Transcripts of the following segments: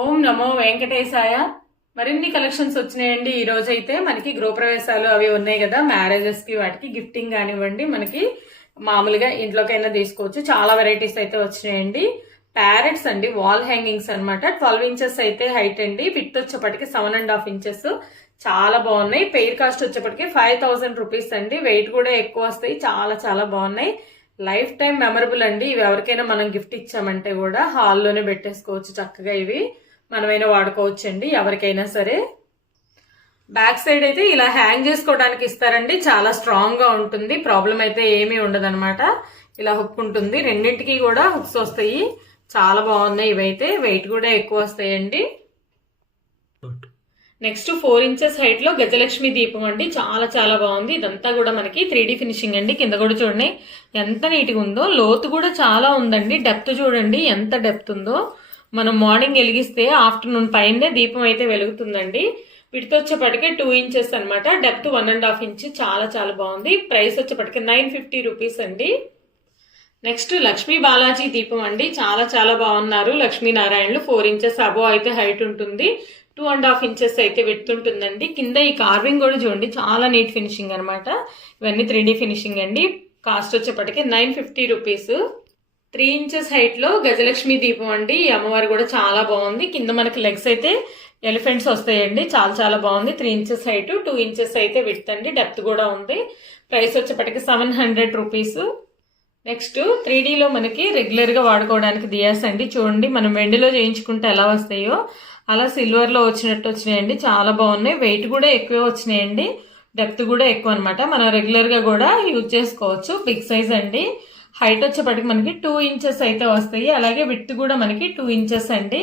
ఓం నమో వెంకటేశాయ. మరిన్ని కలెక్షన్స్ వచ్చినాయండి ఈ రోజు అయితే మనకి గృహప్రవేశాలు అవి ఉన్నాయి కదా మ్యారేజెస్కి వాటికి గిఫ్టింగ్ కానివ్వండి మనకి మామూలుగా ఇంట్లోకైనా తీసుకోవచ్చు. చాలా వెరైటీస్ అయితే వచ్చినాయండి. ప్యారెట్స్ అండి వాల్ హ్యాంగింగ్స్ అనమాట ట్వెల్వ్ ఇంచెస్ అయితే హైట్ అండి. విత్ వచ్చేప్పటికి సెవెన్ అండ్ హాఫ్ ఇంచెస్ చాలా బాగున్నాయి. పెయిర్ కాస్ట్ వచ్చేప్పటికి ఫైవ్ థౌసండ్ రూపీస్ అండి. వెయిట్ కూడా ఎక్కువ వస్తాయి. చాలా చాలా బాగున్నాయి. లైఫ్ టైం మెమరబుల్ అండి. ఇవి ఎవరికైనా మనం గిఫ్ట్ ఇచ్చామంటే కూడా హాల్లోనే పెట్టేసుకోవచ్చు చక్కగా ఇవి. మనమైనా వాడుకోవచ్చు అండి ఎవరికైనా సరే. బ్యాక్ సైడ్ అయితే ఇలా హ్యాంగ్ చేసుకోవడానికి ఇస్తారండి చాలా స్ట్రాంగ్గా ఉంటుంది ప్రాబ్లం అయితే ఏమీ ఉండదన్నమాట. ఇలా హుక్ ఉంటుంది రెండింటికి కూడా హుక్స్ వస్తాయి చాలా బాగున్నాయి ఇవైతే వెయిట్ కూడా ఎక్కువ వస్తాయండి. నెక్స్ట్ ఫోర్ ఇంచెస్ హైట్లో గజలక్ష్మి దీపం అండి చాలా చాలా బాగుంది. ఇదంతా కూడా మనకి త్రీ ఫినిషింగ్ అండి కింద కూడా చూడండి ఎంత నీట్గా ఉందో లోతు కూడా చాలా ఉందండి డెప్త్ చూడండి ఎంత డెప్త్ ఉందో. మనం మార్నింగ్ వెలిగిస్తే ఆఫ్టర్నూన్ పైనే దీపం అయితే వెలుగుతుందండి. వీటితో వచ్చేప్పటికే టూ ఇంచెస్ అనమాట depth one and half inch చాలా చాలా బాగుంది. ప్రైస్ వచ్చేప్పటికి నైన్ ఫిఫ్టీ రూపీస్ అండి. నెక్స్ట్ లక్ష్మీ బాలాజీ దీపం అండి. చాలా చాలా బాగున్నారు. లక్ష్మీనారాయణలు ఫోర్ ఇంచెస్ అబో అయితే హైట్ ఉంటుంది. టూ అండ్ హాఫ్ ఇంచెస్ అయితే ఉంటుందండి. కింద ఈ కార్వింగ్ కూడా చూడండి. చాలా నీట్ ఫినిషింగ్ అనమాట ఇవన్నీ త్రీ ఫినిషింగ్ అండి. కాస్ట్ వచ్చేప్పటికి nine fifty rupees. Three inches హైట్లో గజలక్ష్మి దీపం అండి. ఈ అమ్మవారు కూడా చాలా బాగుంది. కింద మనకి లెగ్స్ అయితే ఎలిఫెంట్స్ వస్తాయండి. చాలా చాలా బాగుంది. Three inches height two inches అయితే విత్ అండి. డెప్త్ కూడా ఉంది. ప్రైస్ వచ్చేప్పటికి seven hundred rupees. Next three లో మనకి రెగ్యులర్గా వాడుకోవడానికి దియాస్ అండి. చూడండి మనం వెండిలో చేయించుకుంటే ఎలా వస్తాయో. అలా సిల్వర్లో వచ్చినట్టు వచ్చినాయండి. చాలా బాగున్నాయి. వెయిట్ కూడా ఎక్కువే వచ్చినాయండి. డెప్త్ కూడా ఎక్కువ అనమాట మనం రెగ్యులర్గా కూడా యూజ్ చేసుకోవచ్చు. బిగ్ సైజ్ అండి. హైట్ వచ్చేప్పటికి మనకి టూ ఇంచెస్ అయితే వస్తాయి. అలాగే విత్ కూడా మనకి టూ ఇంచెస్ అండి.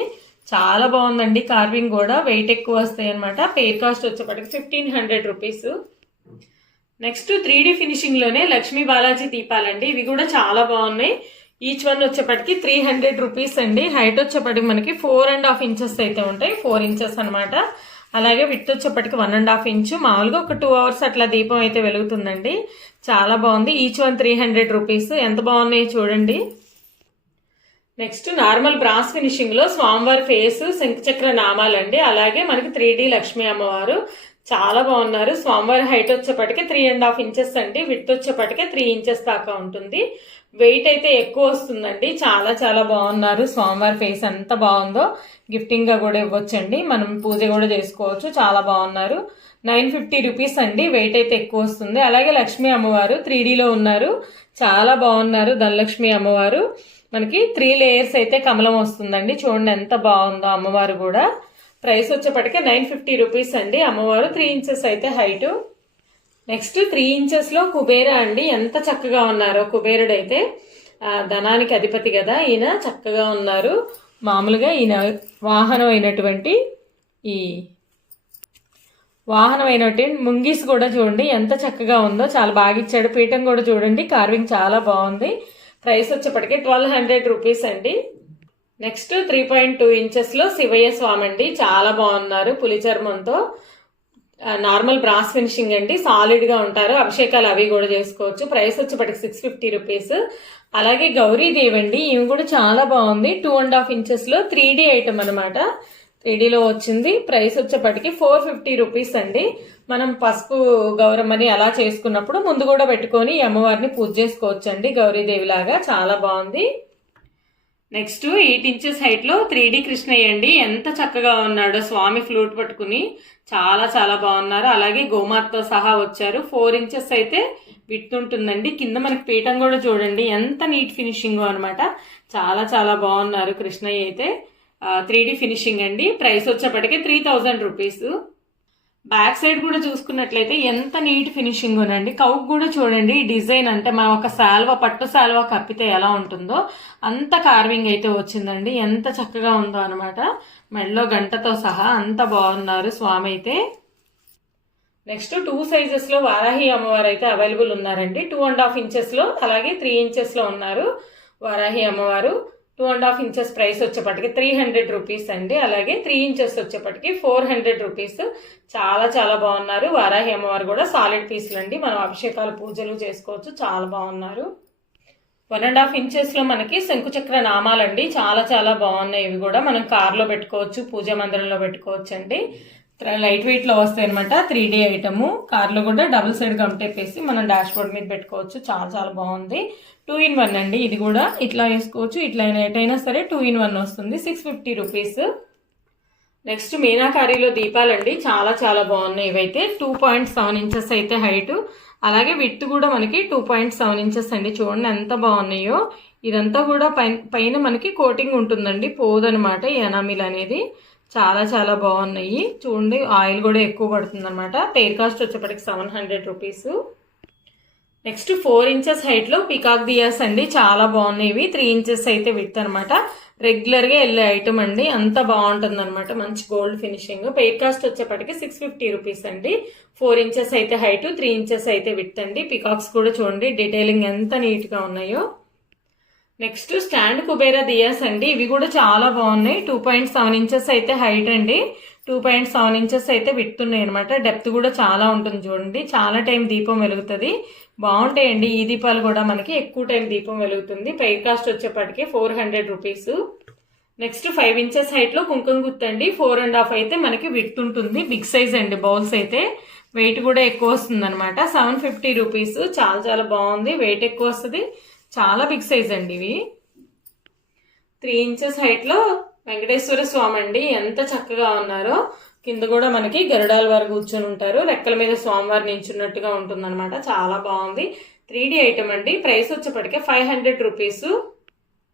చాలా బాగుందండి కార్వింగ్ కూడా. వెయిట్ ఎక్కువ వస్తాయి అనమాట పేర్ కాస్ట్ వచ్చేప్పటికి fifteen hundred rupees next three D ఫినిషింగ్లోనే Lakshmi Balaji దీపాలండి. ఇవి కూడా చాలా బాగున్నాయి. ఈచ్ వన్ వచ్చేప్పటికి త్రీ హండ్రెడ్ రూపీస్ అండి. హైట్ వచ్చేప్పటికి మనకి ఫోర్ అండ్ హాఫ్ ఇంచెస్ అయితే ఉంటాయి. ఫోర్ ఇంచెస్ అనమాట అలాగే విత్ వచ్చేప్పటికి వన్ అండ్ హాఫ్ ఇంచు మామూలుగా ఒక టూ అవర్స్ అట్లా దీపం అయితే వెలుగుతుందండి. చాలా బాగుంది. Each one three hundred rupees ఎంత బాగున్నాయి చూడండి. నెక్స్ట్ నార్మల్ బ్రాస్ ఫినిషింగ్లో స్వామివారి ఫేస్ శంఖచక్ర నామాలండి. అలాగే మనకి త్రీ లక్ష్మీ అమ్మవారు. చాలా బాగున్నారు. స్వామివారి హైట్ వచ్చేప్పటికి త్రీ అండ్ హాఫ్ ఇంచెస్ అండి. విత్ వచ్చేప్పటికే త్రీ ఇంచెస్ దాకా ఉంటుంది. వెయిట్ అయితే ఎక్కువ వస్తుందండి. చాలా చాలా బాగున్నారు. స్వామివారి ఫేస్ ఎంత బాగుందో గిఫ్టింగ్గా కూడా ఇవ్వచ్చండి. మనం పూజ కూడా చేసుకోవచ్చు. చాలా బాగున్నారు. నైన్ ఫిఫ్టీ రూపీస్ అండి. వెయిట్ అయితే ఎక్కువ వస్తుంది. అలాగే లక్ష్మీ అమ్మవారు త్రీ ఉన్నారు. చాలా బాగున్నారు ధనలక్ష్మి అమ్మవారు. మనకి త్రీ లేయర్స్ అయితే కమలం వస్తుందండి. చూడండి ఎంత బాగుందో అమ్మవారు కూడా. ప్రైస్ వచ్చేప్పటికే నైన్ ఫిఫ్టీ రూపీస్ అండి. అమ్మవారు త్రీ ఇంచెస్ అయితే హైటు. నెక్స్ట్ త్రీ ఇంచెస్లో కుబేర అండి. ఎంత చక్కగా ఉన్నారో కుబేరుడు అయితే ధనానికి అధిపతి కదా. ఈయన చక్కగా ఉన్నారు. మామూలుగా ఈయన వాహనం అయినటువంటి ఈ వాహనం అయినటువంటి ముంగీస్ కూడా చూడండి. ఎంత చక్కగా ఉందో. చాలా బాగా ఇచ్చాడు. పీఠం కూడా చూడండి. కార్వింగ్ చాలా బాగుంది. ప్రైస్ వచ్చేప్పటికి ట్వెల్వ్ హండ్రెడ్ రూపీస్ అండి. నెక్స్ట్ త్రీ పాయింట్ టూ ఇంచెస్లో శివయ్య స్వామి అండి. చాలా బాగున్నారు పులి చర్మంతో నార్మల్ బ్రాస్ ఫినిషింగ్ అండి. సాలిడ్గా ఉంటారు. అభిషేకాలు అవి కూడా చేసుకోవచ్చు. ప్రైస్ వచ్చేప్పటికి సిక్స్ ఫిఫ్టీ రూపీస్ అలాగే గౌరీదేవి అండి. ఇవి కూడా చాలా బాగుంది. టూ అండ్ హాఫ్ ఇంచెస్లో త్రీ డీ ఐటమ్ అనమాట త్రీడీలో వచ్చింది. ప్రైస్ వచ్చేప్పటికి ఫోర్ ఫిఫ్టీ రూపీస్ అండి. మనం పసుపు గౌరమ్మని అలా చేసుకున్నప్పుడు ముందు కూడా పెట్టుకొని అమ్మవారిని పూజ చేసుకోవచ్చు అండి గౌరీదేవి లాగా చాలా బాగుంది. నెక్స్ట్ ఎయిట్ ఇంచెస్ హైట్లో త్రీ డి కృష్ణయ్య అండి ఎంత చక్కగా ఉన్నాడో స్వామి ఫ్లూట్ పట్టుకుని. చాలా చాలా బాగున్నారు. అలాగే గోమాతతో సహా వచ్చారు. ఫోర్ ఇంచెస్ అయితే విట్టుంటుందండి కింద మనకి పీఠం కూడా చూడండి. ఎంత నీట్ ఫినిషింగ్ అనమాట చాలా చాలా బాగున్నారు కృష్ణయ్య అయితే. త్రీ డి ఫినిషింగ్ అండి. Price వచ్చేప్పటికే three thousand rupees. Back side కూడా చూసుకున్నట్లయితే ఎంత నీట్ ఫినిషింగ్ ఉందండి. కౌక్ కూడా చూడండి డిజైన్ అంటే మనం ఒక శాల్వ పట్టు శాల్వ కప్పితే ఎలా ఉంటుందో అంత కార్వింగ్ అయితే వచ్చిందండి. ఎంత చక్కగా ఉందో అనమాట మెడలో గంటతో సహా అంత బాగున్నారు స్వామి అయితే. నెక్స్ట్ టూ సైజెస్లో వారాహి అమ్మవారు అయితే అవైలబుల్ ఉన్నారండి. టూ అండ్ హాఫ్ ఇంచెస్లో అలాగే త్రీ ఇంచెస్లో ఉన్నారు వారాహి అమ్మవారు. Two and half inches price వచ్చేప్పటికి త్రీ హండ్రెడ్ రూపీస్ అండి. అలాగే త్రీ ఇంచెస్ వచ్చేప్పటికి ఫోర్ హండ్రెడ్ రూపీస్ చాలా చాలా బాగున్నారు. వారాహి అమ్మవారు కూడా సాలిడ్ పీసులు అండి. మనం అభిషేకాలు పూజలు చేసుకోవచ్చు. చాలా బాగున్నారు. వన్ అండ్ హాఫ్ ఇంచెస్లో మనకి శంకుచక్ర నామాలండి. చాలా చాలా బాగున్నాయి. ఇవి కూడా మనం కార్లో పెట్టుకోవచ్చు పూజా మందిరంలో పెట్టుకోవచ్చు అండి లైట్ వెయిట్లో వస్తాయి అనమాట త్రీ డే ఐటమ్. కార్లో కూడా డబుల్ సైడ్ గమ్ టేప్ వేసి మనం డాష్ బోర్డ్ మీద పెట్టుకోవచ్చు. చాలా చాలా బాగుంది. టూ ఇన్ వన్ అండి. ఇది కూడా ఇట్లా వేసుకోవచ్చు. ఇట్లా ఎటైనా సరే టూ ఇన్ వన్ వస్తుంది. Six fifty rupees. నెక్స్ట్ మీనాకారీలో దీపాలండి. చాలా చాలా బాగున్నాయి ఇవైతే. టూ పాయింట్ సెవెన్ ఇంచెస్ అయితే హైట్. అలాగే విత్ కూడా మనకి టూ పాయింట్ సెవెన్ ఇంచెస్ అండి. చూడండి ఎంత బాగున్నాయో. ఇదంతా కూడా పైన పైన మనకి కోటింగ్ ఉంటుందండి. పోదనమాట ఈ అనామిల్ అనేది. చాలా చాలా బాగున్నాయి. చూడండి ఆయిల్ కూడా ఎక్కువ పడుతుంది అనమాట పేర్ కాస్ట్ వచ్చేప్పటికి seven hundred rupees. Next four inches హైట్లో పికాక్ దియాస్ అండి. చాలా బాగున్నాయి ఇవి. త్రీ ఇంచెస్ అయితే విత్ అనమాట రెగ్యులర్గా వెళ్ళే ఐటమ్ అండి. అంత బాగుంటుంది అనమాట మంచి గోల్డ్ ఫినిషింగ్ పెయిర్ కాస్ట్ వచ్చేప్పటికి సిక్స్ ఫిఫ్టీ రూపీస్ అండి. ఫోర్ ఇంచెస్ అయితే హైట్ త్రీ ఇంచెస్ అయితే విత్ అండి. పికాక్స్ కూడా చూడండి డీటెయిలింగ్ ఎంత నీట్గా ఉన్నాయో. నెక్స్ట్ స్టాండ్ కుబేరా దియాస్ అండి. ఇవి కూడా చాలా బాగున్నాయి. టూ పాయింట్ సెవెన్ ఇంచెస్ అయితే హైట్ అండి. టూ పాయింట్ సెవెన్ ఇంచెస్ అయితే విడుతున్నాయి అనమాట డెప్త్ కూడా చాలా ఉంటుంది చూడండి. చాలా టైం దీపం వెలుగుతుంది. బాగుంటాయండి. ఈ దీపాలు కూడా మనకి ఎక్కువ టైం దీపం వెలుగుతుంది. ప్రైస్ కాస్ట్ వచ్చేప్పటికి four hundred rupees. Next five inches హైట్లో కుంకుమ గుత్తండి ఫోర్ అండ్ హాఫ్ అయితే మనకి విత్ ఉంటుంది. బిగ్ సైజ్ అండి బౌల్స్ అయితే. వెయిట్ కూడా ఎక్కువ వస్తుంది అనమాట సెవెన్ ఫిఫ్టీ రూపీస్. చాలా చాలా బాగుంది. వెయిట్ ఎక్కువ వస్తుంది. చాలా బిగ్ సైజ్ అండి ఇవి. త్రీ ఇంచెస్ హైట్లో వెంకటేశ్వర స్వామి అండి. ఎంత చక్కగా ఉన్నారో. కింద కూడా మనకి గరుడాల వారు కూర్చొని ఉంటారు. రెక్కల మీద స్వామివారు నించున్నట్టుగా ఉంటుందన్నమాట. చాలా బాగుంది. త్రీ డి ఐటమ్ అండి. Price వచ్చేప్పటికే five hundred rupees.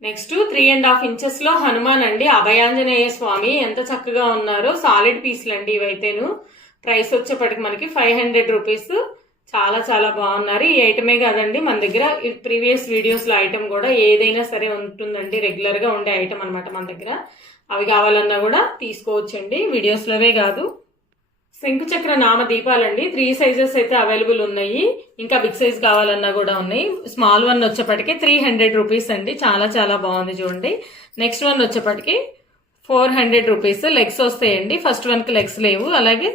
Next three and half ఇంచెస్లో Hanuman అండి. అభయాంజనేయ స్వామి. ఎంత చక్కగా ఉన్నారో. సాలిడ్ పీస్లు అండి ఇవైతేను. ప్రైస్ వచ్చేప్పటికి మనకి ఫైవ్ హండ్రెడ్ రూపీస్. చాలా చాలా బాగున్నారు. ఈ ఐటమే కాదండి మన దగ్గర ప్రీవియస్ వీడియోస్లో ఐటమ్ కూడా ఏదైనా సరే ఉంటుందండి. రెగ్యులర్గా ఉండే ఐటమ్ అనమాట మన దగ్గర. అవి కావాలన్నా కూడా తీసుకోవచ్చండి. వీడియోస్లోవే కాదు. శంకుచక్ర నామ దీపాలండి. త్రీ సైజెస్ అయితే అవైలబుల్ ఉన్నాయి. ఇంకా బిగ్ సైజ్ కావాలన్నా కూడా ఉన్నాయి. స్మాల్ వన్ వచ్చేప్పటికి త్రీ హండ్రెడ్ రూపీస్ అండి. చాలా చాలా బాగుంది చూడండి. నెక్స్ట్ వన్ వచ్చేప్పటికి ఫోర్ హండ్రెడ్ రూపీస్ లెగ్స్ వస్తాయండి. ఫస్ట్ వన్కి లెగ్స్ లేవు. అలాగే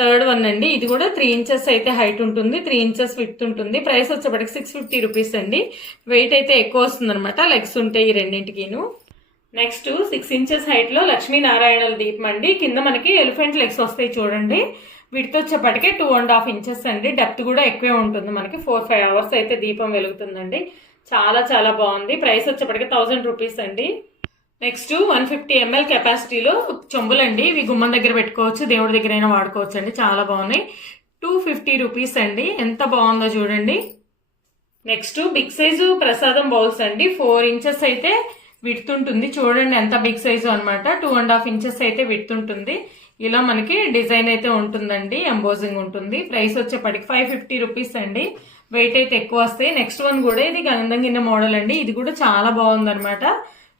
థర్డ్ వన్ అండి. ఇది కూడా త్రీ ఇంచెస్ అయితే హైట్ ఉంటుంది త్రీ ఇంచెస్ విత్ ఉంటుంది. ప్రైస్ వచ్చేప్పటికి సిక్స్ ఫిఫ్టీ రూపీస్ అండి. వెయిట్ అయితే ఎక్కువ వస్తుంది అనమాట లెగ్స్ ఉంటాయి ఈ రెండింటికిను. నెక్స్ట్ సిక్స్ ఇంచెస్ హైట్లో లక్ష్మీ లక్ష్మీనారాయణల దీపం అండి. కింద మనకి ఎలిఫెంట్ లెగ్స్ వస్తాయి చూడండి. వీటితో వచ్చేప్పటికే టూ అండ్ హాఫ్ ఇంచెస్ అండి. డెప్త్ కూడా ఎక్కువే ఉంటుంది మనకి. ఫోర్ ఫైవ్ అవర్స్ అయితే దీపం వెలుగుతుందండి. చాలా చాలా బాగుంది. ప్రైస్ వచ్చేప్పటికి థౌసండ్ రూపీస్ అండి. నెక్స్ట్ వన్ ఫిఫ్టీ ఎంఎల్ కెపాసిటీలో చెంబులండి. ఇవి గుమ్మం దగ్గర పెట్టుకోవచ్చు దేవుడి దగ్గర అయినా వాడుకోవచ్చు అండి చాలా బాగున్నాయి. టూ ఫిఫ్టీ రూపీస్ అండి. ఎంత బాగుందో చూడండి. నెక్స్ట్ బిగ్ సైజు ప్రసాదం బౌల్స్ అండి. ఫోర్ ఇంచెస్ అయితే విడుతుంటుంది చూడండి ఎంత బిగ్ సైజు అనమాట టూ అండ్ హాఫ్ ఇంచెస్ అయితే విడుతుంటుంది ఇలా మనకి డిజైన్ అయితే ఉంటుందండి. ఎంబోజింగ్ ఉంటుంది. ప్రైస్ వచ్చేప్పటికి ఫైవ్ ఫిఫ్టీ రూపీస్ అండి. వెయిట్ అయితే ఎక్కువ వస్తాయి. నెక్స్ట్ వన్ కూడా ఇది గంధం గిన్నె మోడల్ అండి. ఇది కూడా చాలా బాగుంది అనమాట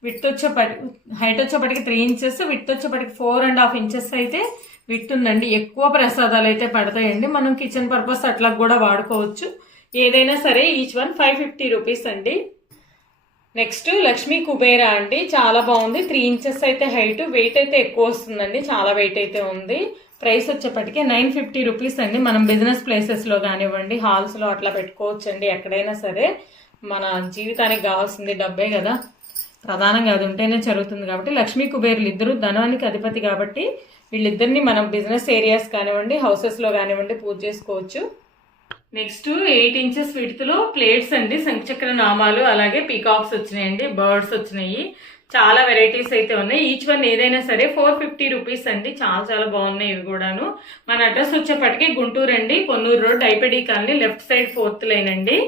విత్ వచ్చేపటి హైట్ వచ్చేప్పటికి త్రీ ఇంచెస్ విత్ వచ్చేప్పటికి ఫోర్ అండ్ హాఫ్ ఇంచెస్ అయితే విత్ ఉందండి. ఎక్కువ ప్రసాదాలు అయితే పడతాయండి. మనం కిచెన్ పర్పస్ అట్లా కూడా వాడుకోవచ్చు. ఏదైనా సరే each one five fifty rupees అండి. నెక్స్ట్ లక్ష్మీ కుబేరా అండి. చాలా బాగుంది. త్రీ ఇంచెస్ అయితే హైట్ వెయిట్ అయితే ఎక్కువ వస్తుందండి. చాలా వెయిట్ అయితే ఉంది. ప్రైస్ వచ్చేప్పటికి నైన్ ఫిఫ్టీ రూపీస్ అండి. మనం బిజినెస్ ప్లేసెస్లో కానివ్వండి హాల్స్లో అట్లా పెట్టుకోవచ్చు అండి ఎక్కడైనా సరే. మన జీవితానికి కావాల్సింది డబ్బే కదా. ప్రధానంగా అది ఉంటేనే జరుగుతుంది కాబట్టి లక్ష్మీ కుబేరులు ఇద్దరు ధనానికి అధిపతి కాబట్టి వీళ్ళిద్దరిని మనం బిజినెస్ ఏరియాస్ కానివ్వండి హౌసెస్లో కానివ్వండి పూజ చేసుకోవచ్చు. నెక్స్ట్ ఎయిట్ ఇంచెస్ విడుతులో ప్లేట్స్ అండి శంఖచక్ర నామాలు అలాగే పీకాక్స్ వచ్చినాయండి బర్డ్స్ వచ్చినాయి. చాలా వెరైటీస్ అయితే ఉన్నాయి. ఈచ్ వన్ ఏదైనా సరే ఫోర్ ఫిఫ్టీ రూపీస్ అండి. చాలా చాలా బాగున్నాయి ఇవి కూడాను. మన అడ్రస్ వచ్చేప్పటికి గుంటూరు అండి Ponnur road ఐపడి colony left side fourth line అండి.